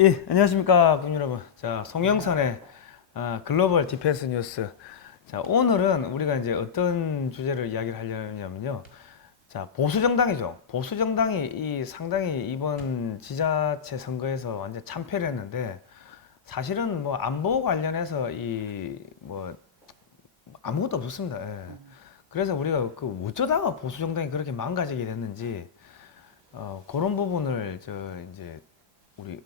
예, 안녕하십니까, 국민 여러분. 자, 송영선의 글로벌 디펜스 뉴스. 자, 오늘은 우리가 이제 어떤 주제를 이야기를 하려냐면요. 자, 보수 정당이죠. 보수 정당이 상당히 이번 지자체 선거에서 완전 참패를 했는데, 사실은 뭐 안보 관련해서 뭐 아무것도 없었습니다. 예. 그래서 우리가 어쩌다가 보수 정당이 그렇게 망가지게 됐는지, 그런 부분을 이제 우리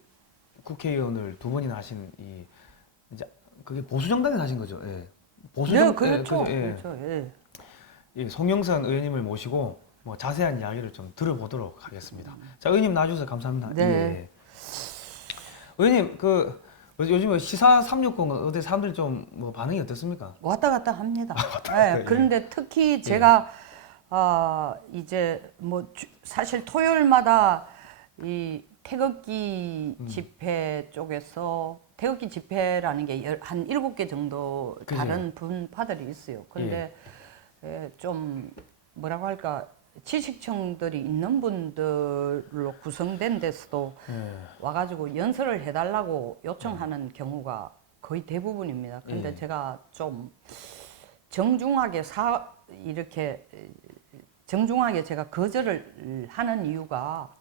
국회의원을 두 번이나 하신 이제 그게 보수 정당에서 하신 거죠. 예. 네, 그렇죠. 그죠? 예. 그렇죠. 예. 이 송영선 의원님을 모시고 뭐 자세한 이야기를 좀 들어보도록 하겠습니다. 자, 의원님 나와주셔서 감사합니다. 네. 예. 의원님 요즘 시사 360은 어때 사람들이 좀 뭐 반응이 어떻습니까? 왔다 갔다 합니다. 갔다. 예, 그런데 특히 제가 이제 사실 토요일마다 이 태극기 집회 쪽에서 태극기 집회라는 게 한 7개 정도 그죠. 다른 분파들이 있어요. 근데 좀 뭐라고 할까 지식층들이 있는 분들로 구성된 데서도 와가지고 연설을 해달라고 요청하는 경우가 거의 대부분입니다. 근데 제가 좀 정중하게 이렇게 정중하게 제가 거절을 하는 이유가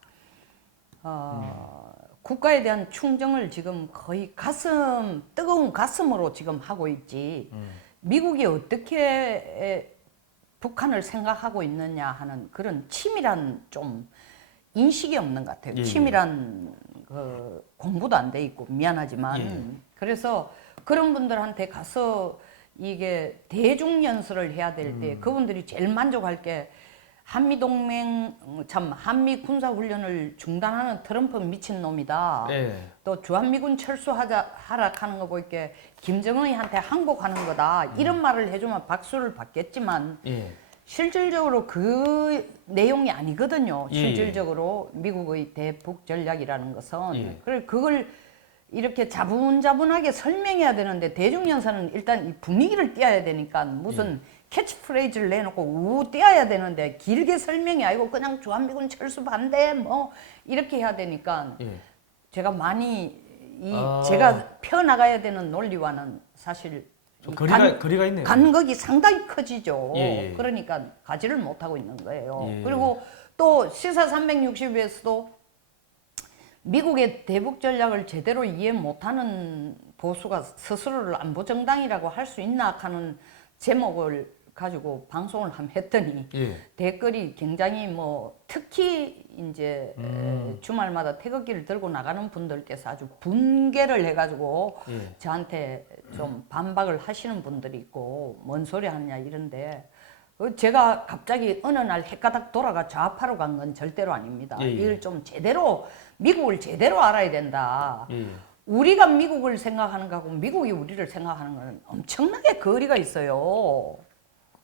국가에 대한 충정을 지금 거의 뜨거운 가슴으로 지금 하고 있지. 미국이 어떻게 북한을 생각하고 있느냐 하는 그런 치밀한 좀 인식이 없는 것 같아요. 치밀한 공부도 안 돼 있고 미안하지만 그래서 그런 분들한테 가서 이게 대중 연설을 해야 될 때 그분들이 제일 만족할 게 한미 군사 훈련을 중단하는 트럼프 미친 놈이다. 또 주한미군 철수하라 하는 거 보니까 김정은이한테 항복하는 거다. 이런 말을 해주면 박수를 받겠지만 실질적으로 그 내용이 아니거든요. 실질적으로 미국의 대북 전략이라는 것은 그래 그걸 이렇게 자분자분하게 설명해야 되는데 대중연사는 일단 이 분위기를 띄워야 되니까 무슨 캐치프레이즈를 내놓고 띄워야 되는데 길게 설명이 아니고 그냥 주한미군 철수 반대 뭐 이렇게 해야 되니까 제가 많이 제가 펴나가야 되는 논리와는 사실 거리가 있네요. 간극이 상당히 커지죠. 그러니까 가지를 못하고 있는 거예요. 그리고 또 시사 360에서도 미국의 대북 전략을 제대로 이해 못하는 보수가 스스로를 안보 정당이라고 할 수 있나 하는 제목을 가지고 방송을 했더니 댓글이 굉장히 특히 이제 주말마다 태극기를 들고 나가는 분들께서 아주 분개를 해가지고 저한테 좀 반박을 하시는 분들이 있고 뭔 소리 하느냐 이런데 제가 갑자기 어느 날 헷가닥 돌아가 좌파로 간 건 절대로 아닙니다. 이걸 좀 미국을 제대로 알아야 된다. 우리가 미국을 생각하는 거하고 미국이 우리를 생각하는 건 엄청나게 거리가 있어요.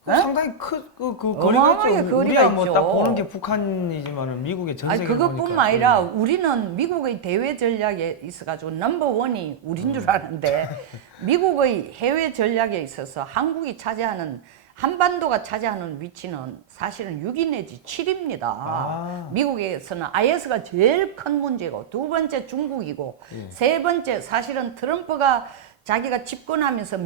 상당히 거리가 있죠. 거리가 우리가 딱 있죠. 보는 게 북한이지만은 미국의 전 세계를 보니까. 그것뿐만 아니라 우리는 미국의 대외 전략에 있어가지고 넘버원이 우린 줄 아는데 미국의 해외 전략에 있어서 한반도가 차지하는 위치는 사실은 6위 내지 7위입니다. 미국에서는 IS가 제일 큰 문제고 두 번째 중국이고 세 번째 사실은 트럼프가 자기가 집권하면서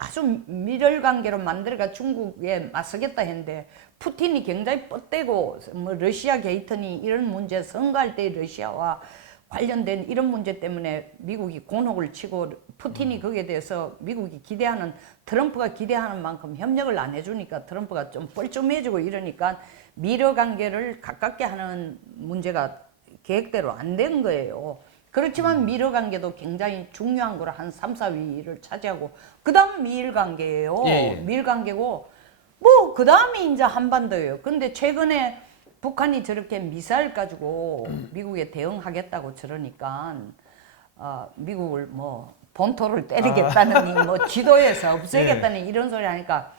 아주 밀월 관계로 만들어가 중국에 맞서겠다 했는데 푸틴이 굉장히 뻗대고 러시아 게이트니 이런 문제 선거할 때 러시아와 관련된 이런 문제 때문에 미국이 곤혹을 치고 푸틴이 거기에 대해서 미국이 트럼프가 기대하는 만큼 협력을 안 해주니까 트럼프가 좀 뻘쭘해지고 이러니까 미러 관계를 가깝게 하는 문제가 계획대로 안 된 거예요. 그렇지만 미러 관계도 굉장히 중요한 거라 한 3, 4위를 차지하고 그 다음 미일 관계예요. 미일 관계고 그 다음이 이제 한반도예요. 근데 최근에 북한이 저렇게 미사일 가지고 미국에 대응하겠다고 저러니까 미국을 본토를 때리겠다느니 지도에서 없애겠다니 이런 소리 하니까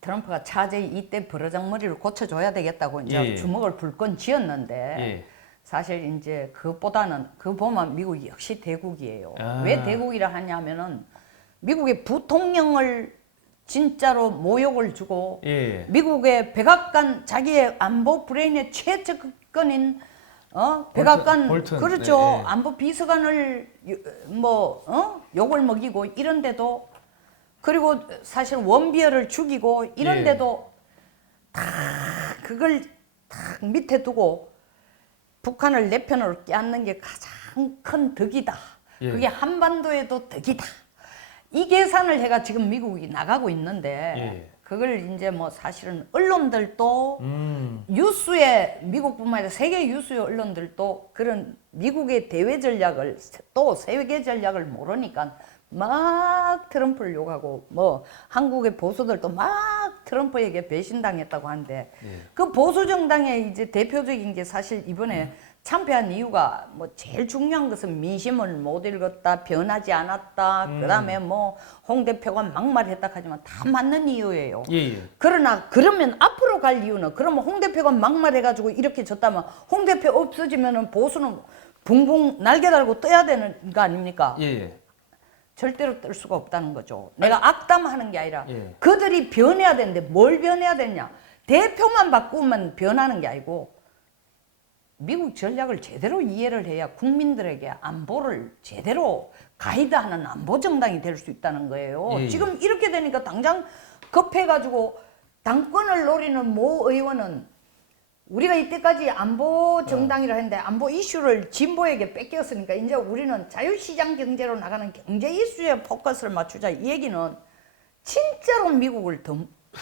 트럼프가 차제히 이때 버르장머리를 고쳐줘야 되겠다고 이제 주먹을 불끈 쥐었는데 사실 이제 그것보다는 보면 미국이 역시 대국이에요. 왜 대국이라 하냐면은 미국의 부통령을 진짜로 모욕을 주고 미국의 백악관 자기의 안보 브레인의 최측근인 백악관 볼튼. 그렇죠. 네, 네. 안보 비서관을 욕을 먹이고 이런데도 그리고 사실 원비어를 죽이고 이런데도 다 그걸 다 밑에 두고 북한을 내 편으로 껴안는 게 가장 큰 덕이다. 그게 한반도에도 덕이다. 이 계산을 해가 지금 미국이 나가고 있는데 그걸 이제 뭐 사실은 언론들도 유수의 미국뿐만 아니라 세계 유수의 언론들도 그런 미국의 대외 전략을 또 세계 전략을 모르니까 막 트럼프를 욕하고 뭐 한국의 보수들도 막 트럼프에게 배신당했다고 하는데 그 보수 정당의 이제 대표적인 게 사실 이번에 참패한 이유가 뭐 제일 중요한 것은 민심을 못 읽었다, 변하지 않았다, 그다음에 뭐 홍 대표가 막말했다 하지만 다 맞는 이유예요. 그러나 그러면 앞으로 갈 이유는 그러면 홍 대표가 막말해가지고 이렇게 졌다면 홍 대표 없어지면은 보수는 붕붕 날개 달고 떠야 되는 거 아닙니까? 절대로 뜰 수가 없다는 거죠. 내가 악담하는 게 아니라 그들이 변해야 되는데 뭘 변해야 되냐? 대표만 바꾸면 변하는 게 아니고 미국 전략을 제대로 이해를 해야 국민들에게 안보를 제대로 가이드하는 안보 정당이 될 수 있다는 거예요. 지금 이렇게 되니까 당장 급해가지고 당권을 노리는 모 의원은 우리가 이때까지 안보 정당이라 했는데 안보 이슈를 진보에게 뺏겼으니까 이제 우리는 자유시장 경제로 나가는 경제 이슈에 포커스를 맞추자. 이 얘기는 진짜로 미국을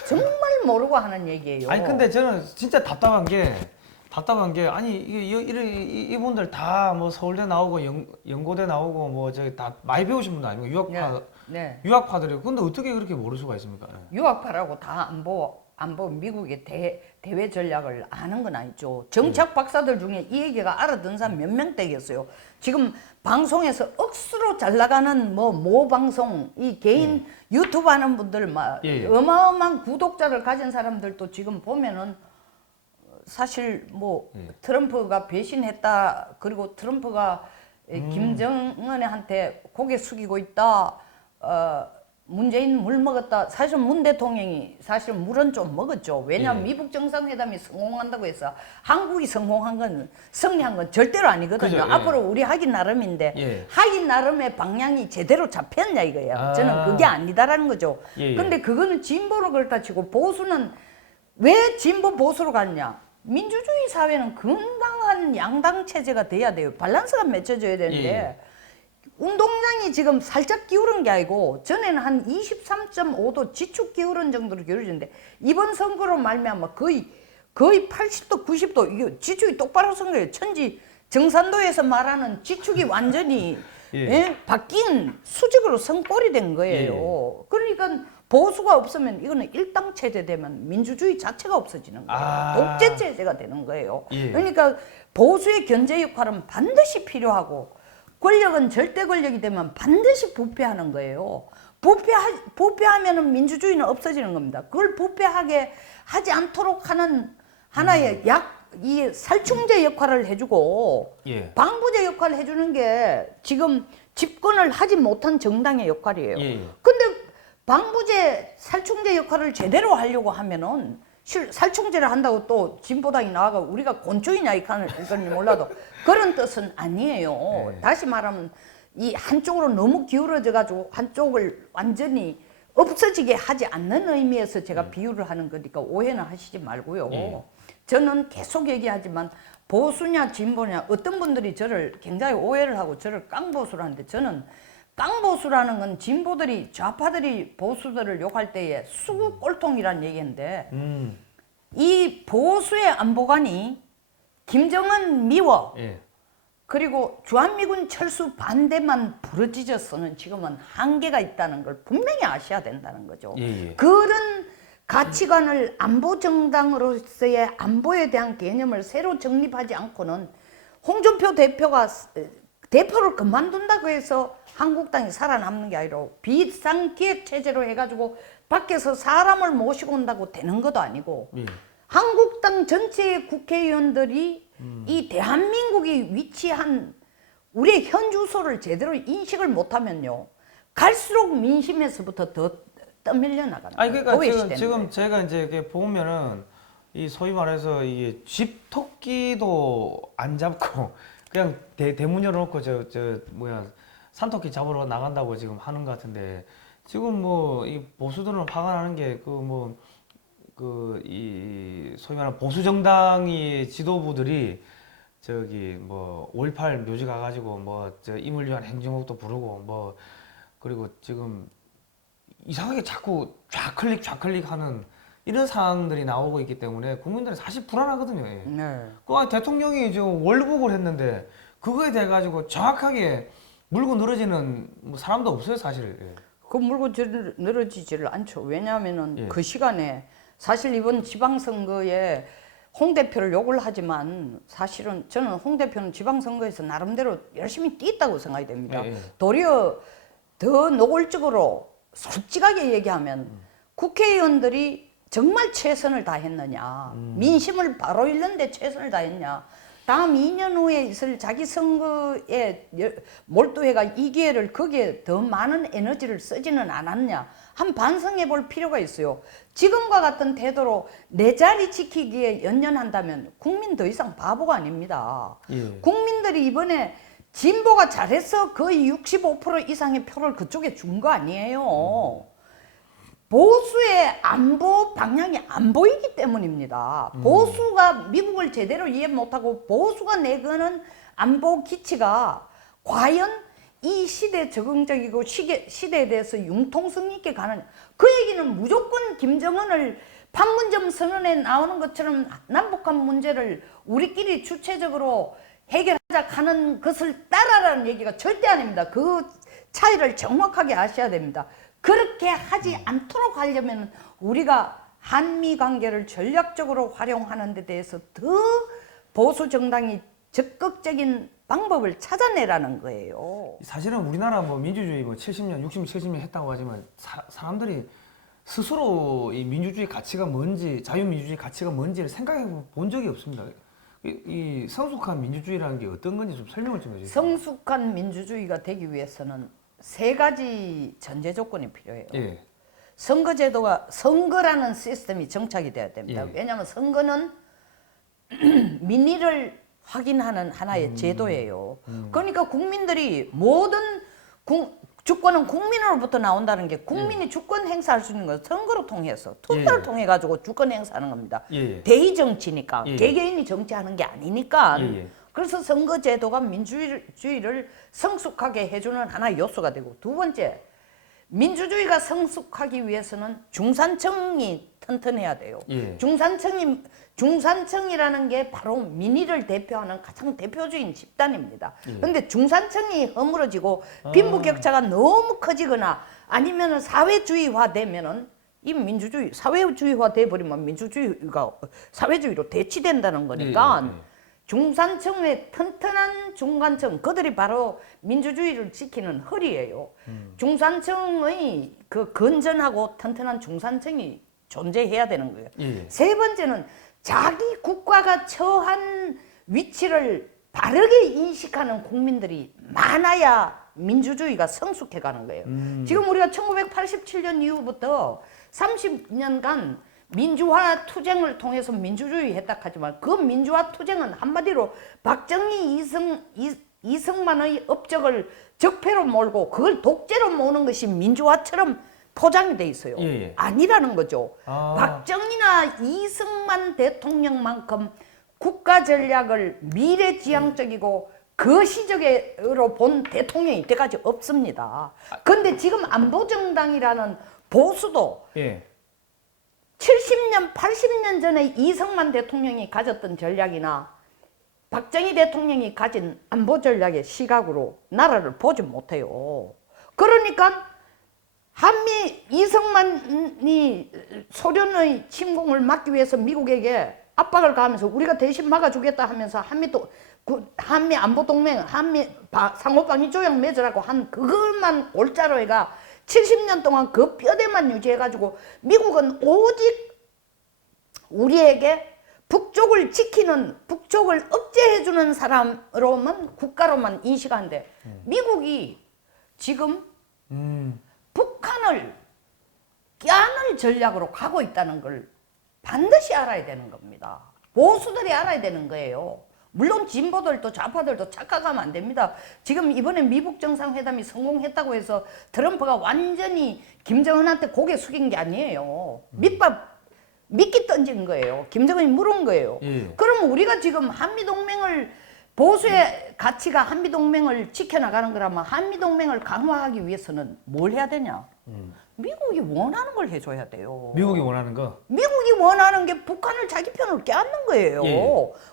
정말 모르고 하는 얘기예요. 아니 근데 저는 진짜 답답한 게 아니 이분들 다 뭐 서울대 나오고 연고대 나오고 뭐 저기 다 많이 배우신 분들 아니고 유학파들이고 근데 어떻게 그렇게 모를 수가 있습니까? 유학파라고 다 안보 미국의 대외 전략을 아는 건 아니죠. 정책 박사들 중에 이 얘기가 알아듣는 사람 몇 명 되겠어요. 지금 방송에서 억수로 잘 나가는 모 방송 이 개인 유튜브 하는 분들 막 어마어마한 구독자를 가진 사람들도 지금 보면은 사실 뭐 트럼프가 배신했다 그리고 트럼프가 김정은한테 고개 숙이고 있다 문재인 물 먹었다. 사실 문 대통령이 사실 물은 좀 먹었죠. 왜냐하면 미국 정상회담이 성공한다고 해서 한국이 승리한 건 절대로 아니거든요. 그죠, 앞으로 우리 하긴 나름인데 하긴 나름의 방향이 제대로 잡혔냐 이거예요. 저는 그게 아니다라는 거죠. 근데 그거는 진보로 그렇다 치고 보수는 왜 진보 보수로 갔냐? 민주주의 사회는 건강한 양당 체제가 돼야 돼요. 밸런스가 맺혀져야 되는데 운동장이 지금 살짝 기울은 게 아니고 전에는 한 23.5도 지축 기울은 정도로 기울어졌는데 이번 선거로 말미암아 거의 80도 90도 이게 지축이 똑바로 선 거예요. 천지 정산도에서 말하는 지축이 완전히 바뀐 수직으로 성꼴이 된 거예요. 그러니까 보수가 없으면 이거는 일당 체제 되면 민주주의 자체가 없어지는 거예요. 독재 체제가 되는 거예요. 그러니까 보수의 견제 역할은 반드시 필요하고 권력은 절대 권력이 되면 반드시 부패하는 거예요. 부패하면은 민주주의는 없어지는 겁니다. 그걸 부패하게 하지 않도록 하는 하나의 이 살충제 역할을 해주고 방부제 역할을 해주는 게 지금 집권을 하지 못한 정당의 역할이에요. 근데 방부제 살충제 역할을 제대로 하려고 하면은 살충제를 한다고 또 진보당이 나와가 우리가 곤충이냐 이건 몰라도 그런 뜻은 아니에요. 다시 말하면 이 한쪽으로 너무 기울어져 가지고 한쪽을 완전히 없어지게 하지 않는 의미에서 제가 비유를 하는 거니까 오해는 하시지 말고요. 저는 계속 얘기하지만 보수냐 진보냐 어떤 분들이 저를 굉장히 오해를 하고 저를 깡보수를 하는데 저는 깡보수라는 건 진보들이 좌파들이 보수들을 욕할 때에 수구 꼴통이란 얘기인데 이 보수의 안보관이 김정은 미워 그리고 주한미군 철수 반대만 부르짖어서는 지금은 한계가 있다는 걸 분명히 아셔야 된다는 거죠. 그런 가치관을 안보정당으로서의 안보에 대한 개념을 새로 정립하지 않고는 홍준표 대표가 대표를 그만둔다고 해서 한국당이 살아남는 게 아니라 비상기획 체제로 해가지고 밖에서 사람을 모시고 온다고 되는 것도 아니고 한국당 전체의 국회의원들이 이 대한민국이 위치한 우리의 현 주소를 제대로 인식을 못하면요 갈수록 민심에서부터 더 떠밀려 나가는 거예요. 아니 그러니까 지금 제가 이제 이렇게 보면은 이 소위 말해서 이게 집토끼도 안 잡고 그냥 대문 열어놓고 저 뭐야 산토끼 잡으러 나간다고 지금 하는 것 같은데 지금 뭐 이 보수들은 화가 나는 게 그 뭐 그 이 소위 말하는 보수 정당의 지도부들이 저기 뭐 5.18 묘지 가가지고 뭐 저 임을 위한 행진곡도 부르고 뭐 그리고 지금 이상하게 자꾸 좌클릭 하는 이런 상황들이 나오고 있기 때문에 국민들은 사실 불안하거든요. 예. 네. 그 대통령이 지금 월북을 했는데 그거에 대해 가지고 정확하게 물고 늘어지는 뭐 사람도 없어요, 사실. 예. 그 물고 늘어지지를 않죠. 왜냐하면은 예. 그 시간에 사실 이번 지방선거에 홍 대표를 욕을 하지만 사실은 저는 홍 대표는 지방선거에서 나름대로 열심히 뛰었다고 생각이 됩니다. 예, 예. 도리어 더 노골적으로 솔직하게 얘기하면 국회의원들이 정말 최선을 다했느냐, 민심을 바로 읽는데 최선을 다했냐, 다음 2년 후에 있을 자기 선거에 몰두해가 이 기회를 거기에 더 많은 에너지를 쓰지는 않았냐, 한 반성해 볼 필요가 있어요. 지금과 같은 태도로 내 자리 지키기에 연연한다면 국민 더 이상 바보가 아닙니다. 예. 국민들이 이번에 진보가 잘해서 거의 65% 이상의 표를 그쪽에 준 거 아니에요. 보수의 안보 방향이 안 보이기 때문입니다. 보수가 미국을 제대로 이해 못하고 보수가 내거는 안보 기치가 과연 이 시대 적응적이고 시대에 대해서 융통성 있게 가느냐. 그 얘기는 무조건 김정은을 판문점 선언에 나오는 것처럼 남북한 문제를 우리끼리 주체적으로 해결하자 하는 것을 따라라는 얘기가 절대 아닙니다. 그 차이를 정확하게 아셔야 됩니다. 그렇게 하지 않도록 하려면 우리가 한미 관계를 전략적으로 활용하는 데 대해서 더 보수 정당이 적극적인 방법을 찾아내라는 거예요. 사실은 우리나라 뭐 민주주의 뭐 70년, 60년, 70년 했다고 하지만 사람들이 스스로 이 민주주의 가치가 뭔지, 자유민주주의 가치가 뭔지를 생각해 본 적이 없습니다. 이 성숙한 민주주의라는 게 어떤 건지 좀 설명을 좀 해주세요. 성숙한 민주주의가 되기 위해서는 세 가지 전제 조건이 필요해요. 예. 선거제도가, 선거라는 시스템이 정착이 돼야 됩니다. 예. 왜냐하면 선거는 민의를 확인하는 하나의 제도예요. 그러니까 국민들이 모든 주권은 국민으로부터 나온다는 게 국민이 주권 행사할 수 있는 건 선거를 통해서 투표를 예. 통해 가지고 주권 행사하는 겁니다. 예. 대의 정치니까 예. 개개인이 정치하는 게 아니니까. 예. 그래서 선거제도가 민주주의를 성숙하게 해주는 하나의 요소가 되고, 두 번째, 민주주의가 성숙하기 위해서는 중산층이 튼튼해야 돼요. 예. 중산층이라는 게 바로 민의를 대표하는 가장 대표적인 집단입니다. 그런데 중산층이 허물어지고 빈부격차가 너무 커지거나 아니면 사회주의화 되면은 이 민주주의, 사회주의화 돼버리면 민주주의가 사회주의로 대치된다는 거니까 중산층의 튼튼한 중간층, 그들이 바로 민주주의를 지키는 허리예요. 중산층의 그 건전하고 튼튼한 중산층이 존재해야 되는 거예요. 예. 세 번째는 자기 국가가 처한 위치를 바르게 인식하는 국민들이 많아야 민주주의가 성숙해 가는 거예요. 지금 우리가 1987년 이후부터 30년간 민주화 투쟁을 통해서 민주주의 했다 하지만 그 민주화 투쟁은 한마디로 박정희 이승만의 업적을 적폐로 몰고 그걸 독재로 모으는 것이 민주화처럼 포장이 돼 있어요. 예. 아니라는 거죠. 아. 박정희나 이승만 대통령만큼 국가 전략을 미래지향적이고 거시적으로 본 대통령이 이때까지 없습니다. 그런데 지금 안보정당이라는 보수도 예. 70년, 80년 전에 이승만 대통령이 가졌던 전략이나 박정희 대통령이 가진 안보 전략의 시각으로 나라를 보지 못해요. 그러니까 한미 이승만이 소련의 침공을 막기 위해서 미국에게 압박을 가하면서 우리가 대신 막아주겠다 하면서 한미 안보 동맹, 한미 상호방위 조약 맺으라고 한 그것만 골자로 해가 70년 동안 그 뼈대만 유지해가지고 미국은 오직 우리에게 북쪽을 지키는, 북쪽을 억제해주는 사람으로만, 국가로만 인식하는데 미국이 지금 북한을 깨안을 전략으로 가고 있다는 걸 반드시 알아야 되는 겁니다. 보수들이 알아야 되는 거예요. 물론 진보들도 좌파들도 착각하면 안 됩니다. 지금 이번에 미국 정상회담이 성공했다고 해서 트럼프가 완전히 김정은한테 고개 숙인 게 아니에요. 밑밥 미끼 던진 거예요. 김정은이 물은 거예요. 그러면 우리가 지금 한미동맹을 보수의 가치가 한미동맹을 지켜나가는 거라면 한미동맹을 강화하기 위해서는 뭘 해야 되냐? 미국이 원하는 걸 해줘야 돼요. 미국이 원하는 거. 미국이 원하는 게 북한을 자기 편으로 껴안는 거예요.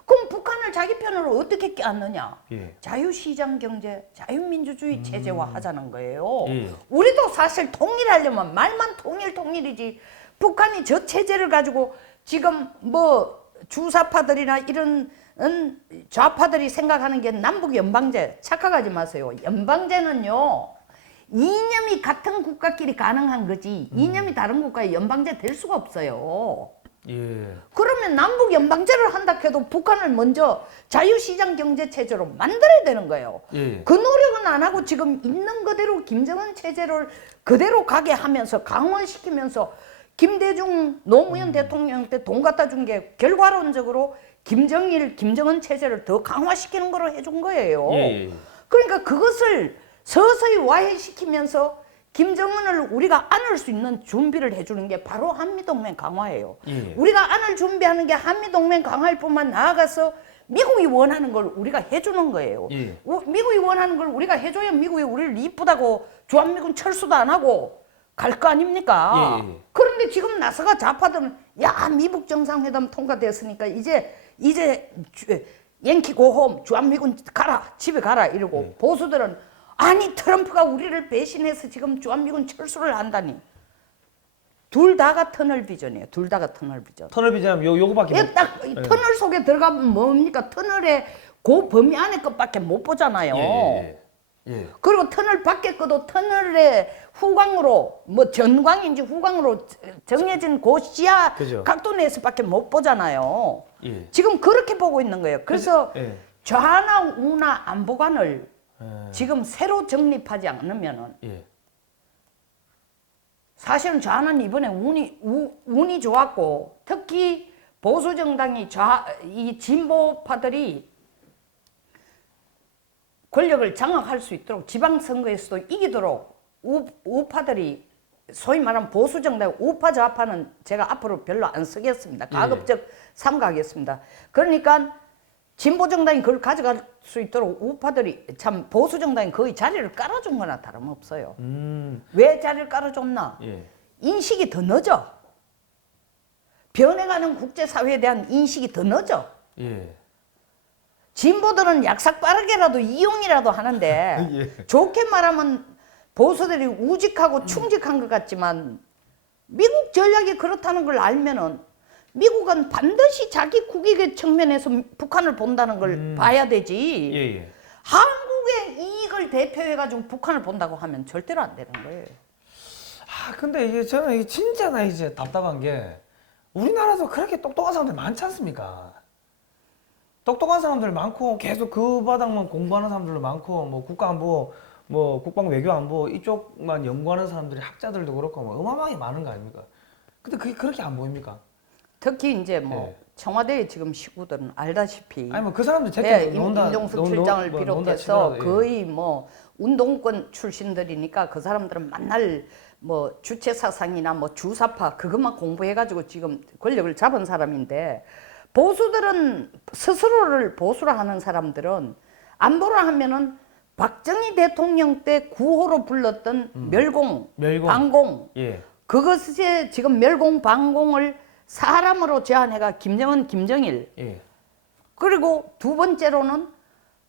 그럼 북한을 자기 편으로 어떻게 껴안느냐? 자유시장 경제, 자유민주주의 체제화 하자는 거예요. 우리도 사실 통일하려면 말만 통일이지 북한이 저 체제를 가지고 지금 뭐 주사파들이나 이런 좌파들이 생각하는 게 남북 연방제 착각하지 마세요. 연방제는요. 이념이 같은 국가끼리 가능한 거지 이념이 다른 국가에 연방제 될 수가 없어요. 그러면 남북 연방제를 한다 해도 북한을 먼저 자유시장 경제 체제로 만들어야 되는 거예요. 그 노력은 안 하고 지금 있는 그대로 김정은 체제를 그대로 가게 하면서 강화시키면서 김대중 노무현 대통령 때 돈 갖다 준 게 결과론적으로 김정은 체제를 더 강화시키는 거로 해준 거예요. 그러니까 그것을 서서히 와해시키면서 김정은을 우리가 안을 수 있는 준비를 해주는 게 바로 한미동맹 강화예요. 우리가 안을 준비하는 게 한미동맹 강화일 뿐만 나아가서 미국이 원하는 걸 우리가 해주는 거예요. 미국이 원하는 걸 우리가 해줘야 미국이 우리를 이쁘다고 주한미군 철수도 안 하고 갈 거 아닙니까? 그런데 지금 나서가 좌파들은 야 미국 정상회담 통과됐으니까 이제 옌키 고홈 주한미군 가라 집에 가라 이러고 보수들은 아니 트럼프가 우리를 배신해서 지금 주한미군 철수를 한다니. 둘 다가 터널 비전이에요. 둘 다가 터널 비전. 터널 비전 요거밖에 못. 딱 터널 속에 들어가면 뭡니까? 터널의 그 범위 안에 것밖에 못 보잖아요. 그리고 터널 밖에 것도 터널의 후광으로 뭐 전광인지 후광으로 정해진 그 시야 각도 내에서밖에 못 보잖아요. 지금 그렇게 보고 있는 거예요. 그래서 좌나 우나 안보관을 지금 새로 정립하지 않으면은 사실은 좌는 이번에 운이 좋았고 특히 보수 정당이 이 진보파들이 권력을 장악할 수 있도록 지방선거에서도 이기도록 우파들이 소위 말하는 보수 정당 우파 좌파는 제가 앞으로 별로 안 쓰겠습니다. 가급적 삼가하겠습니다. 그러니까 진보 정당이 그걸 가져갈 수 있도록 우파들이 참 보수 정당이 거의 자리를 깔아준 거나 다름없어요. 왜 자리를 깔아줬나? 인식이 더 늦어. 변해가는 국제사회에 대한 인식이 더 늦어. 진보들은 약삭 빠르게라도 이용이라도 하는데 좋게 말하면 보수들이 우직하고 충직한 것 같지만 미국 전략이 그렇다는 걸 알면은 미국은 반드시 자기 국익의 측면에서 북한을 본다는 걸 봐야 되지. 한국의 이익을 대표해가지고 북한을 본다고 하면 절대로 안 되는 거예요. 근데 이게 저는 이게 진짜 나 이제 답답한 게 우리나라도 그렇게 똑똑한 사람들 많지 않습니까? 똑똑한 사람들 많고 계속 그 바닥만 공부하는 사람들도 많고 뭐 국가안보 뭐 국방 외교안보 이쪽만 연구하는 사람들이 학자들도 그렇고 뭐 어마어마하게 많은 거 아닙니까? 근데 그게 그렇게 안 보입니까? 특히 이제 뭐 청와대의 지금 식구들은 알다시피 아니 뭐 그 사람들 제때 임종석 실장을 비롯해서 거의 뭐 운동권 출신들이니까 그 사람들은 만날 뭐 주체 사상이나 뭐 주사파 그것만 공부해가지고 지금 권력을 잡은 사람인데 보수들은 스스로를 보수라 하는 사람들은 안보라 하면은 박정희 대통령 때 구호로 불렀던 멸공, 방공 그것이 지금 멸공, 방공을 사람으로 제안해가 김정은, 김정일 그리고 두 번째로는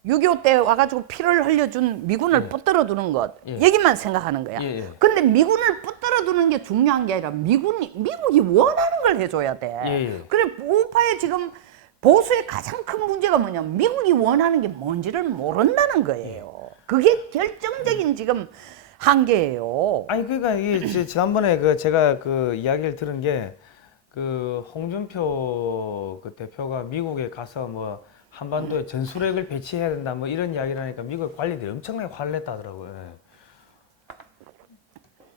6.25 때 와가지고 피를 흘려준 미군을 붙들어 두는 것 여기만 생각하는 거야. 근데 미군을 붙들어 두는 게 중요한 게 아니라 미국이 원하는 걸 해줘야 돼. 그래 우파의 지금 보수의 가장 큰 문제가 뭐냐면 미국이 원하는 게 뭔지를 모른다는 거예요. 그게 결정적인 지금 한계예요. 아니 그러니까 이게 지난번에 제가 그 이야기를 들은 게 그 홍준표 그 대표가 미국에 가서 뭐 한반도에 전술핵을 배치해야 된다 뭐 이런 이야기를 하니까 미국 관리들이 엄청나게 화를 냈다 하더라고요.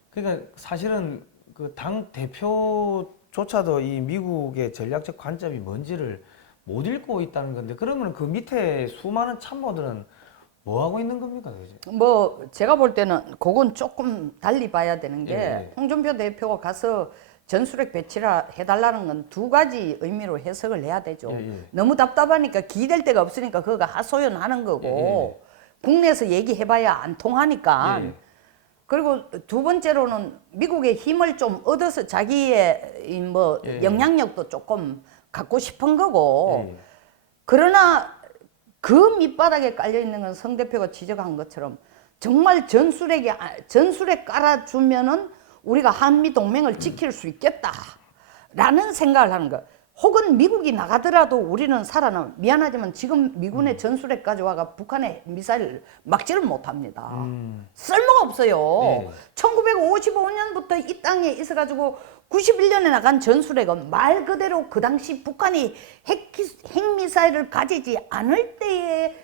그러니까 사실은 그 당 대표 우리조차도 이 미국의 전략적 관점이 뭔지를 못 읽고 있다는 건데 그러면 그 밑에 수많은 참모들은 뭐 하고 있는 겁니까 도대체? 뭐 제가 볼 때는 그건 조금 달리 봐야 되는 게 예. 홍준표 대표가 가서 전술핵 배치라 해달라는 건 두 가지 의미로 해석을 해야 되죠. 예. 너무 답답하니까 기댈 데가 없으니까 그거 하소연하는 거고 국내에서 얘기해봐야 안 통하니까. 예. 그리고 두 번째로는 미국의 힘을 좀 얻어서 자기의 이 뭐 예. 영향력도 조금 갖고 싶은 거고. 예. 그러나 그 밑바닥에 깔려 있는 건 성 대표가 지적한 것처럼 정말 전술핵 깔아주면은 우리가 한미 동맹을 지킬 수 있겠다라는 생각을 하는 거. 혹은 미국이 나가더라도 우리는 살아남. 미안하지만 지금 미군의 전술핵 가져와가 북한의 미사일을 막지를 못합니다. 쓸모가 없어요. 네. 1955년부터 이 땅에 있어가지고 91년에 나간 전술핵은 말 그대로 그 당시 북한이 핵미사일을 가지지 않을 때에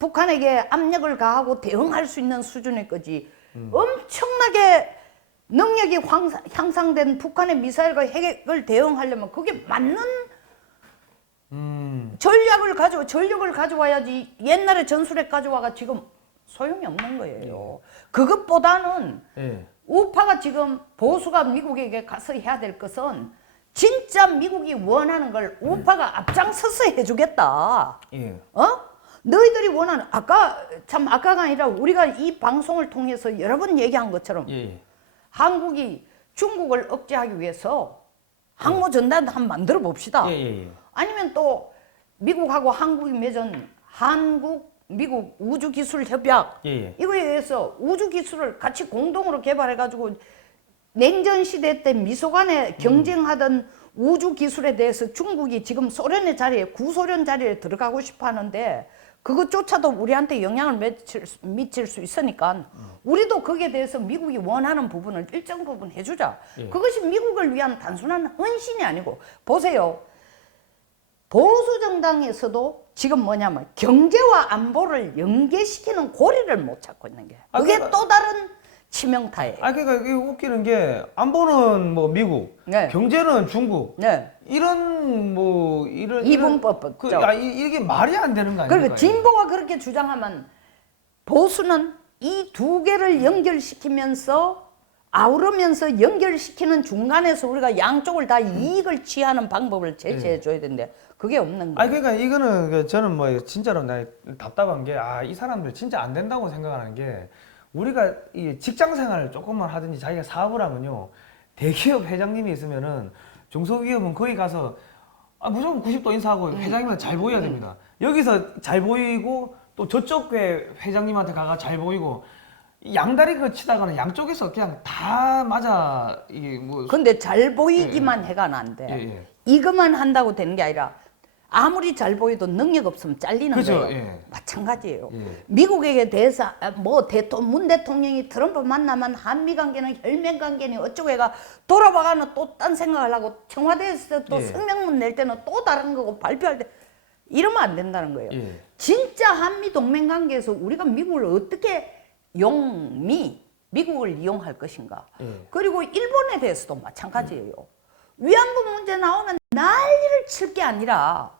북한에게 압력을 가하고 대응할 수 있는 수준의 거지. 엄청나게 능력이 향상된 북한의 미사일과 핵을 대응하려면 그게 맞는 전력을 가져와야지. 옛날에 전술핵 가져와가 지금 소용이 없는 거예요. 그것보다는 예. 우파가 지금 보수가 미국에게 가서 해야 될 것은 진짜 미국이 원하는 걸 우파가 앞장서서 해주겠다. 예. 너희들이 원하는 아까가 아니라 우리가 이 방송을 통해서 여러 번 얘기한 것처럼 예. 한국이 중국을 억제하기 위해서 항모 전단 한번 만들어 봅시다. 예. 아니면 또 미국하고 한국이 맺은 미국 우주기술협약 예. 이거에 의해서 우주기술을 같이 공동으로 개발해가지고 냉전 시대 때 미소 간에 경쟁하던 우주기술에 대해서 중국이 지금 소련의 자리에 구소련 자리에 들어가고 싶어 하는데 그것조차도 우리한테 영향을 미칠 수 있으니까 우리도 거기에 대해서 미국이 원하는 부분을 일정 부분 해주자. 그것이 미국을 위한 단순한 헌신이 아니고 보세요. 보수 정당에서도 지금 뭐냐면 경제와 안보를 연계시키는 고리를 못 찾고 있는 게 그게 또 다른 치명타예요. 그러니까 이게 웃기는 게 안보는 뭐 미국, 네. 경제는 중국. 네. 이런 이분법 이게 말이 안 되는 거 아닙니까? 그리고 진보가 그렇게 주장하면 보수는 이 두 개를 연결시키면서 아우르면서 연결시키는 중간에서 우리가 양쪽을 다 이익을 취하는 방법을 제시해 줘야 되는데 그게 없는 거예요. 그러니까 이거는 저는 뭐 진짜로 나 답답한 게 이 사람들 진짜 안 된다고 생각하는 게 우리가 이 직장 생활을 조금만 하든지 자기가 사업을 하면요 대기업 회장님이 있으면은 중소기업은 거기 가서 무조건 90도 인사하고 회장님한테 잘 보여야 됩니다. 여기서 잘 보이고 또 저쪽 회장님한테 가가 잘 보이고 양다리 그 치다가는 양쪽에서 그냥 다 맞아 이게 뭐. 근데 잘 보이기만 해가 안 돼. 이것만 한다고 되는 게 아니라 아무리 잘 보여도 능력 없으면 잘리는 그죠, 거예요. 마찬가지예요. 예. 미국에게 대해서 문 대통령이 트럼프 만나면 한미 관계는 혈맹 관계니 어쩌고 해가 돌아와가는 또 딴 생각을 하고 청와대에서 또 성명문 낼 때는 또 다른 거고 발표할 때 이러면 안 된다는 거예요. 진짜 한미 동맹 관계에서 우리가 미국을 어떻게 미국을 이용할 것인가. 그리고 일본에 대해서도 마찬가지예요. 위안부 문제 나오면 난리를 칠 게 아니라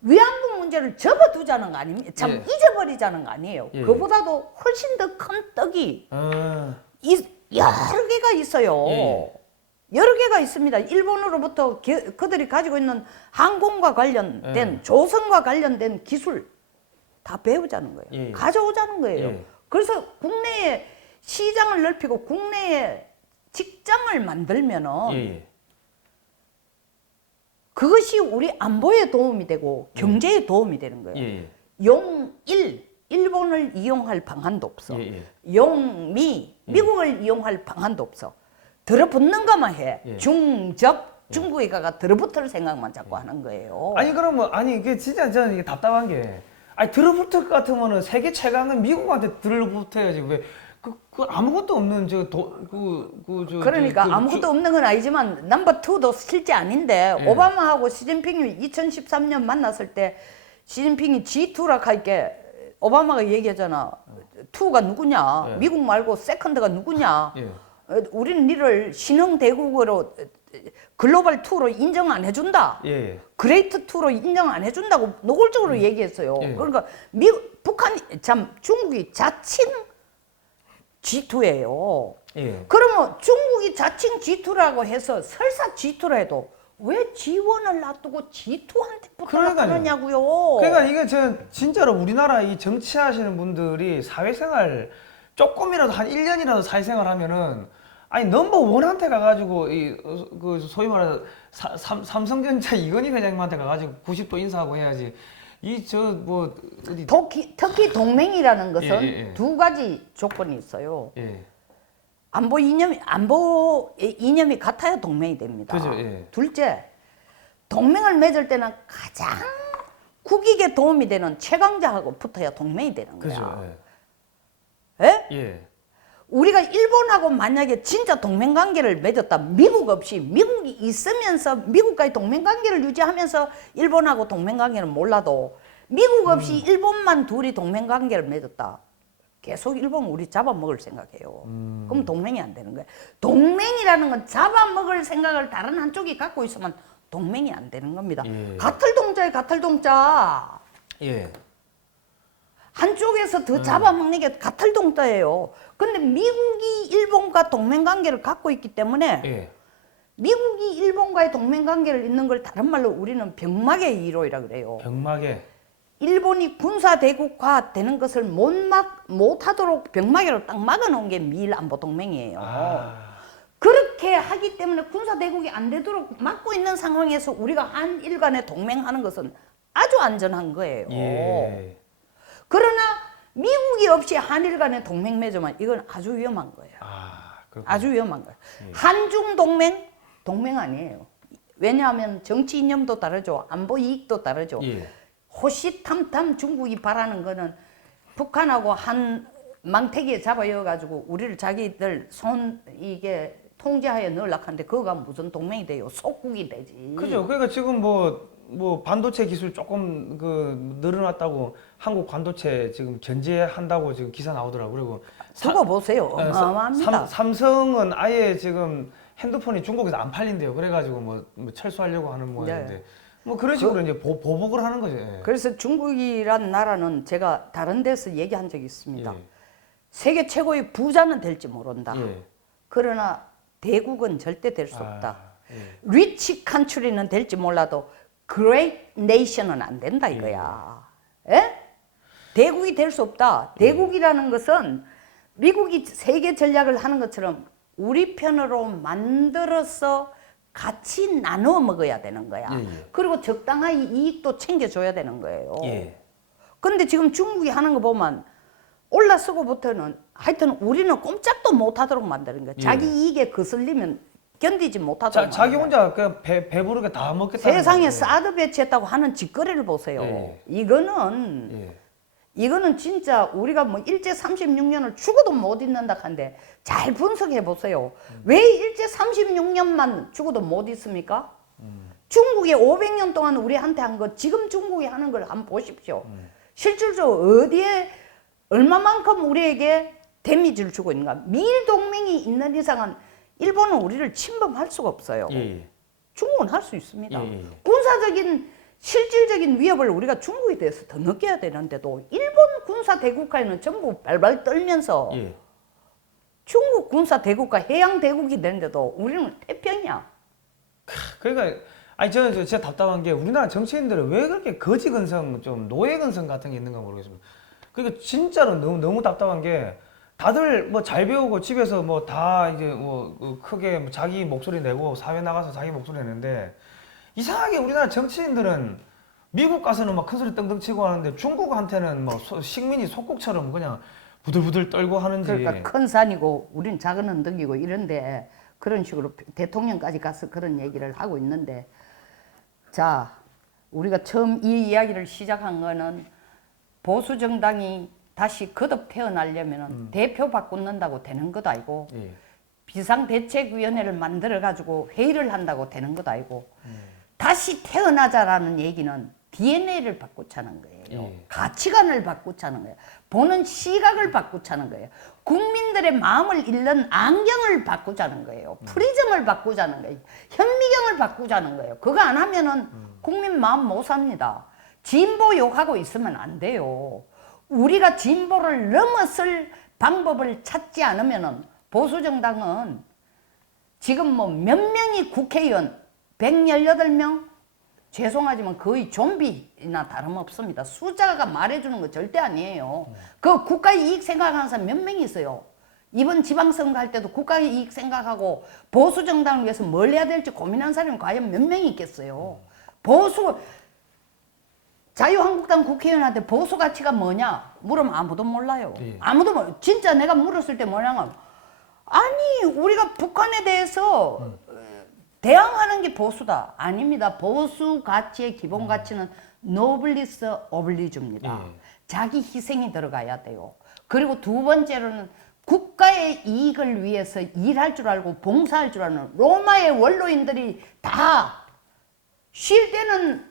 위안부 문제를 접어두자는 거 아닙니까? 참 잊어버리자는 거 아니에요. 그보다도 훨씬 더 큰 떡이 여러 개가 있어요. 여러 개가 있습니다. 일본으로부터 그들이 가지고 있는 항공과 관련된 조선과 관련된 기술 다 배우자는 거예요. 가져오자는 거예요. 그래서 국내에 시장을 넓히고 국내에 직장을 만들면은 그것이 우리 안보에 도움이 되고 경제에 도움이 되는 거예요. 일본을 이용할 방안도 없어. 미국을 이용할 방안도 없어. 들어붙는 것만 해. 중국에 가가 들어붙을 생각만 자꾸 하는 거예요. 그러면 이게 진짜 저는 이게 답답한 게 들어붙을 것 같으면은 세계 최강은 미국한테 들어붙어야지 왜 그 아무것도 없는 그러니까 아무것도 없는 건 아니지만 넘버 2도 실제 아닌데 오바마하고 시진핑이 2013년 만났을 때 시진핑이 G2라 할게 오바마가 얘기하잖아. 2가 누구냐? 미국 말고 세컨드가 누구냐? 우리는 니를 신흥 대국으로 글로벌 2로 인정 안 해준다. 예. 그레이트 2로 인정 안 해준다고 노골적으로 얘기했어요. 예. 그러니까 중국이 자칭 G2예요. 예. 그러면 중국이 자칭 G2라고 해서 설사 G2라 해도 왜 G1을 놔두고 G2한테 붙어가느냐고요. 그러니까 이게 진짜로 우리나라 이 정치하시는 분들이 사회생활 조금이라도 한 1년이라도 사회생활 하면은 아니 넘버 원한테 가가지고 그 소위 말해서 삼성전자 이건희 회장님한테 가가지고 90도 인사하고 해야지. 이 뭐 어디 특히 동맹이라는 것은 예, 예, 예. 두 가지 조건이 있어요. 예. 안보 이념이 같아야 동맹이 됩니다. 그죠, 예. 둘째, 동맹을 맺을 때는 가장 국익에 도움이 되는 최강자하고 붙어야 동맹이 되는 거야. 그죠. 예? 예. 우리가 일본하고 만약에 진짜 동맹 관계를 맺었다, 미국 없이 미국이 있으면서 미국과의 동맹 관계를 유지하면서 일본하고 동맹 관계는 몰라도 미국 없이 일본만 둘이 동맹 관계를 맺었다. 계속 일본 우리 잡아먹을 생각해요. 그럼 동맹이 안 되는 거예요. 동맹이라는 건 잡아먹을 생각을 다른 한쪽이 갖고 있으면 동맹이 안 되는 겁니다. 예. 가틀동자에 가틀동자. 예. 한쪽에서 더 잡아먹는 게 가틀동자예요. 근데 미국이 일본과 동맹 관계를 갖고 있기 때문에 예. 미국이 일본과의 동맹 관계를 잇는 걸 다른 말로 우리는 병막의 이로이라 그래요. 병막에 일본이 군사 대국화 되는 것을 못하도록 병막으로 딱 막아놓은 게 미일 안보 동맹이에요. 그렇게 하기 때문에 군사 대국이 안 되도록 막고 있는 상황에서 우리가 한일 간에 동맹하는 것은 아주 안전한 거예요. 예. 그러나 미국이 없이 한일 간에 동맹 맺으면 이건 아주 위험한 거예요. 아주 위험한 거예요. 한중 동맹 아니에요. 왜냐하면 정치 이념도 다르죠. 안보 이익도 다르죠. 예. 호시탐탐 중국이 바라는 거는 북한하고 한 망태기에 잡아여가지고 우리를 자기들 이게 통제하에 넣으려고 하는데 그거가 무슨 동맹이 돼요. 속국이 되지. 그죠. 그러니까 지금 뭐 반도체 기술 조금 늘어났다고 한국 반도체 지금 견제한다고 지금 기사 나오더라고요. 그리고 두고 보세요. 어마어마합니다. 삼성은 아예 지금 핸드폰이 중국에서 안 팔린대요. 그래가지고 뭐 철수하려고 하는 모양인데 네. 뭐 그런 식으로 이제 보복을 하는 거죠. 예. 그래서 중국이란 나라는 제가 다른 데서 얘기한 적이 있습니다. 예. 세계 최고의 부자는 될지 모른다. 예. 그러나 대국은 절대 될 수 없다. 예. 리치 컨트리는 될지 몰라도 great nation은 안 된다 이거야. 예? 대국이 될 수 없다. 대국이라는 것은 미국이 세계 전략을 하는 것처럼 우리 편으로 만들어서 같이 나눠 먹어야 되는 거야. 예, 예. 그리고 적당한 이익도 챙겨줘야 되는 거예요. 예. 근데 지금 중국이 하는 거 보면 올라서고부터는 하여튼 우리는 꼼짝도 못하도록 만드는 거야. 예. 자기 이익에 거슬리면 견디지 못하도록 자기 만드는 거야. 혼자 그냥 배부르게 다 먹겠다는 세상에 거예요. 사드 배치했다고 하는 짓거리를 보세요. 예. 이거는 진짜 우리가 뭐 일제 36년을 죽어도 못 잊는다 한데 잘 분석해 보세요. 왜 일제 36년만 죽어도 못 잊습니까? 중국이 500년 동안 우리한테 한 거 지금 중국이 하는 걸 한번 보십시오. 실질적으로 어디에 얼마만큼 우리에게 데미지를 주고 있는가. 미일 동맹이 있는 이상은 일본은 우리를 침범할 수가 없어요. 예. 중국은 할 수 있습니다. 예. 군사적인 실질적인 위협을 우리가 중국에 대해서 더 느껴야 되는데도 일본 군사 대국화에는 전부 발발 떨면서 예. 중국 군사 대국화 해양 대국이 되는데도 우리는 태평이야. 그러니까 아니 저는 진짜 답답한 게 우리나라 정치인들은 왜 그렇게 거지 근성 좀 노예 근성 같은 게 있는가 모르겠습니다. 그러니까 진짜로 너무 답답한 게 다들 뭐 잘 배우고 집에서 뭐 다 이제 뭐 크게 뭐 자기 목소리 내고 사회 나가서 자기 목소리 내는데 이상하게 우리나라 정치인들은 미국 가서는 막 큰 소리 떵떵 치고 하는데 중국한테는 뭐 식민이 속국처럼 그냥 부들부들 떨고 하는지. 그러니까 큰 산이고 우린 작은 언덕이고 이런데 그런 식으로 대통령까지 가서 그런 얘기를 하고 있는데 자 우리가 처음 이 이야기를 시작한 거는 보수 정당이 다시 거듭 태어나려면 대표 바꾼다고 되는 것도 아니고 예. 비상대책위원회를 만들어 가지고 회의를 한다고 되는 것도 아니고 다시 태어나자라는 얘기는 DNA를 바꾸자는 거예요. 예. 가치관을 바꾸자는 거예요. 보는 시각을 바꾸자는 거예요. 국민들의 마음을 읽는 안경을 바꾸자는 거예요. 프리즘을 바꾸자는 거예요. 현미경을 바꾸자는 거예요. 그거 안 하면은 국민 마음 못 삽니다. 진보 욕하고 있으면 안 돼요. 우리가 진보를 넘어설 방법을 찾지 않으면은 보수 정당은 지금 뭐 몇 명이 국회의원 118명 죄송하지만 거의 좀비나 다름없습니다. 숫자가 말해주는 거 절대 아니에요. 그 국가의 이익 생각하는 사람 몇 명 있어요. 이번 지방선거 할 때도 국가의 이익 생각하고 보수 정당을 위해서 뭘 해야 될지 고민한 사람이 과연 몇 명이 있겠어요. 보수 자유한국당 국회의원한테 보수 가치가 뭐냐 물으면 아무도 몰라요. 예. 아무도 몰라요. 진짜 내가 물었을 때 뭐냐면 아니 우리가 북한에 대해서 대항하는 게 보수다. 아닙니다. 보수 가치의 기본 가치는 노블리스 오블리주입니다. 예. 자기 희생이 들어가야 돼요. 그리고 두 번째로는 국가의 이익을 위해서 일할 줄 알고 봉사할 줄 아는 로마의 원로인들이 다 쉴 때는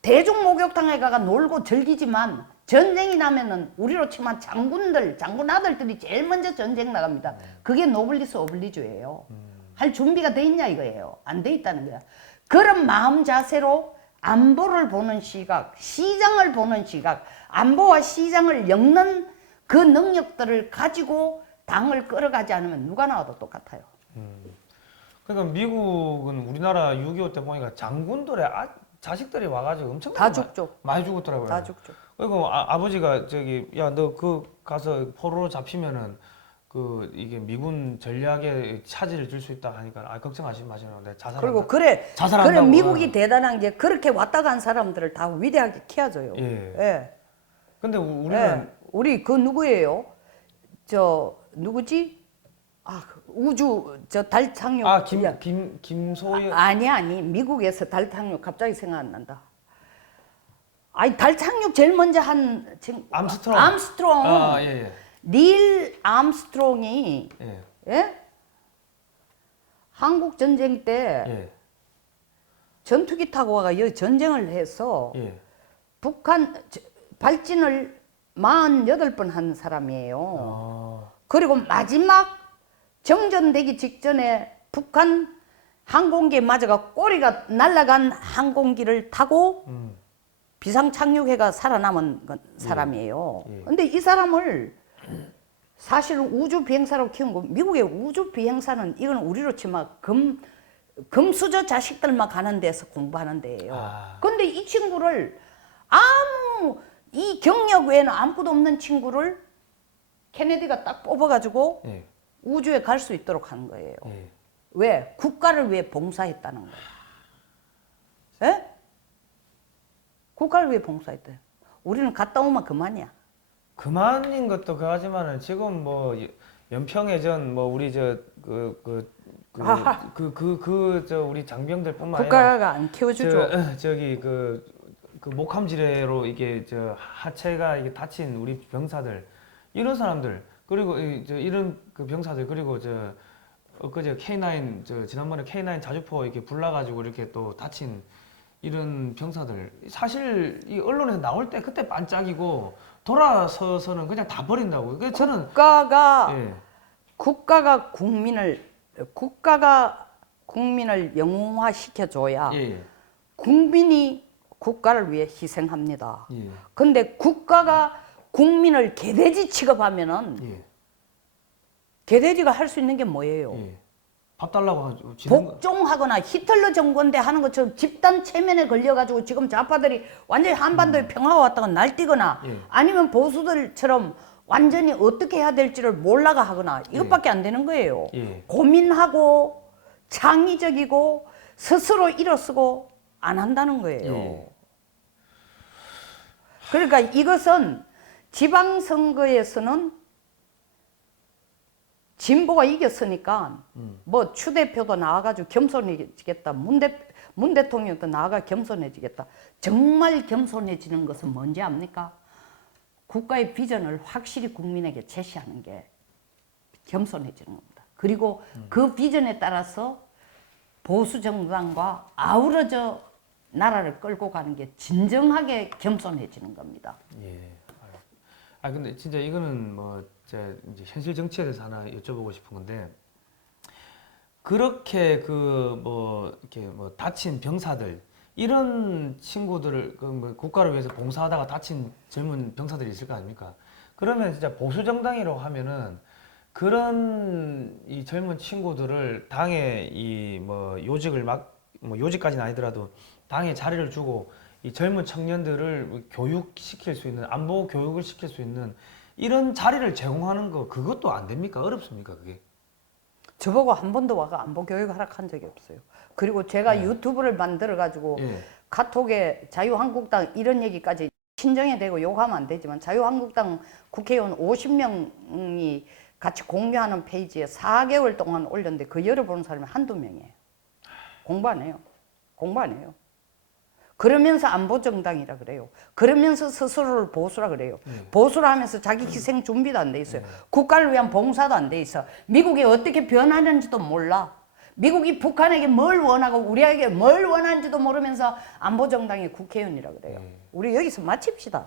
대중 목욕탕에 가가 놀고 즐기지만 전쟁이 나면은 우리로 치면 장군 아들들이 제일 먼저 전쟁 나갑니다. 그게 노블리스 오블리주예요. 할 준비가 돼 있냐 이거예요. 안 돼 있다는 거야. 그런 마음 자세로 안보를 보는 시각, 시장을 보는 시각, 안보와 시장을 엮는 그 능력들을 가지고 당을 끌어가지 않으면 누가 나와도 똑같아요. 그러니까 미국은 우리나라 6.25 때 보니까 장군들의 자식들이 와가지고 엄청 다 죽죠. 많이 죽었더라고요. 다 죽죠. 그리고 아버지가 저기 야 너 그 가서 포로로 잡히면은 그 이게 미군 전략에 차질을 줄 수 있다 하니까 걱정하지 마시라고 내가 자살한다. 그리고 그래 자살한다고. 미국이 대단한 게 그렇게 왔다 간 사람들을 다 위대하게 키워줘요. 예. 예. 근데 우리는 예. 우리 그 누구예요? 저 누구지? 그 우주 저 달 착륙. 김소연. 아니 미국에서 달 착륙 갑자기 생각 안 난다. 아니 달 착륙 제일 먼저 한 암스트롱. 암스트롱. 예. 닐 암스트롱이 예. 예? 한국 전쟁 때 예. 전투기 타고 와가 여기 전쟁을 해서 예. 북한 발진을 48번 한 사람이에요. 그리고 마지막 정전되기 직전에 북한 항공기에 맞아가 꼬리가 날아간 항공기를 타고 비상 착륙해가 살아남은 사람이에요. 예. 근데 이 사람을 사실은 우주 비행사로 키운 거, 미국의 우주 비행사는 이건 우리로 치면 금수저 자식들만 가는 데서 공부하는 데예요. 근데 이 친구를 이 경력 외에는 아무것도 없는 친구를 케네디가 딱 뽑아가지고 예. 우주에 갈 수 있도록 하는 거예요. 예. 왜? 국가를 위해 봉사했다는 거예요. 예? 국가를 위해 봉사했대요. 우리는 갔다 오면 그만이야. 그만인 것도 그하지만은 지금 뭐 연평해전 뭐 우리 저 우리 장병들뿐만 아니라 국가가 안 키워주죠. 저기 그 목함지뢰로 이게 저 하체가 이게 다친 우리 병사들 이런 사람들 그리고 이런 그 병사들 그리고 엊그제 K9 지난번에 K9 자주포 이렇게 불나가지고 이렇게 또 다친 이런 병사들 사실 이 언론에서 나올 때 그때 반짝이고 돌아서서는 그냥 다 버린다고. 그래서 저는 국가가 국민을 영웅화시켜줘야 국민이 국가를 위해 희생합니다. 근데 국가가 국민을 개돼지 취급하면은 개돼지가 할 수 있는 게 뭐예요? 밥 달라고 복종하거나 히틀러 정권 때 하는 것처럼 집단 체면에 걸려가지고 지금 좌파들이 완전히 한반도에 평화가 왔다가 날뛰거나 아니면 보수들처럼 완전히 어떻게 해야 될지를 몰라가 하거나 이것밖에 안 되는 거예요. 고민하고 창의적이고 스스로 일어서고 안 한다는 거예요. 그러니까 이것은 지방선거에서는 진보가 이겼으니까 뭐 추 대표도 나와가지고 겸손해지겠다. 문 대통령도 나와가 겸손해지겠다. 정말 겸손해지는 것은 뭔지 압니까? 국가의 비전을 확실히 국민에게 제시하는 게 겸손해지는 겁니다. 그리고 그 비전에 따라서 보수 정당과 아우러져 나라를 끌고 가는 게 진정하게 겸손해지는 겁니다. 예. 아 근데 진짜 이거는 뭐 제가 이제 현실 정치에 대해서 하나 여쭤보고 싶은 건데 그렇게 그 뭐 이렇게 뭐 다친 병사들 이런 친구들을 그 뭐 국가를 위해서 봉사하다가 다친 젊은 병사들이 있을 거 아닙니까? 그러면 진짜 보수 정당이라고 하면은 그런 이 젊은 친구들을 당에 이 뭐 요직을 막 뭐 요직까지는 아니더라도 당에 자리를 주고 이 젊은 청년들을 교육시킬 수 있는 안보 교육을 시킬 수 있는 이런 자리를 제공하는 거 그것도 안 됩니까? 어렵습니까? 그게? 저보고 한 번도 와가 안보 교육 하락한 적이 없어요. 그리고 제가 유튜브를 만들어 가지고 예. 카톡에 자유한국당 이런 얘기까지 친정에 대고 욕하면 안 되지만 자유한국당 국회의원 50명이 같이 공유하는 페이지에 4개월 동안 올렸는데 그 열어보는 사람이 한두 명이에요. 공부 안 해요. 공부 안 해요. 그러면서 안보정당이라 그래요. 그러면서 스스로를 보수라 그래요. 보수라 하면서 자기 희생 준비도 안 돼 있어요. 국가를 위한 봉사도 안 돼 있어. 미국이 어떻게 변하는지도 몰라. 미국이 북한에게 뭘 원하고 우리에게 뭘 원하는지도 모르면서 안보정당의 국회의원이라 그래요. 우리 여기서 마칩시다.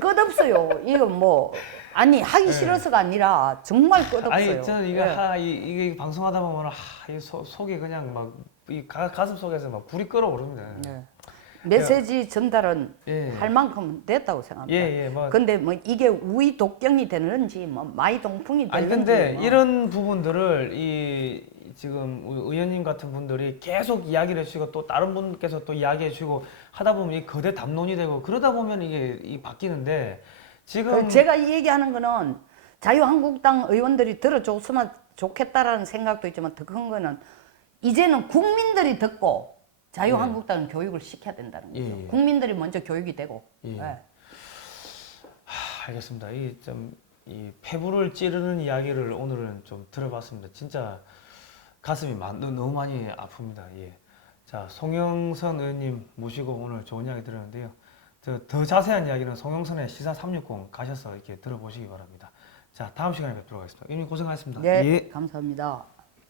끝없어요. 이거 뭐 아니 하기 싫어서가 아니라 정말 끝없어요. 아니 저는 이거 예. 이게 방송하다 보면 이 속이 그냥 막 이 가슴 속에서 막 불이 끓어오릅니다. 예. 메시지 전달은 예. 할 만큼 됐다고 생각합니다. 예, 뭐. 근데 뭐 이게 우이 독경이 되는지 뭐 마이 동풍이 아니 되는지 근데 뭐. 이런 부분들을 이 지금 의원님 같은 분들이 계속 이야기를 해주시고 또 다른 분께서 또 이야기해 주시고 하다 보면 이 거대 담론이 되고 그러다 보면 이게 바뀌는데 지금 제가 이 얘기하는 거는 자유한국당 의원들이 들어줬으면 좋겠다라는 생각도 있지만 더 큰 거는 이제는 국민들이 듣고 자유한국당은 교육을 시켜야 된다는 거죠. 예. 국민들이 먼저 교육이 되고. 예. 예. 알겠습니다. 이 폐부를 찌르는 이야기를 오늘은 좀 들어봤습니다. 진짜 가슴이 너무 많이 아픕니다. 예. 자, 송영선 의원님 모시고 오늘 좋은 이야기 들었는데요. 더 자세한 이야기는 송영선의 시사 360 가셔서 이렇게 들어보시기 바랍니다. 자, 다음 시간에 뵙도록 하겠습니다. 의원님 고생하셨습니다. 네, 예. 감사합니다.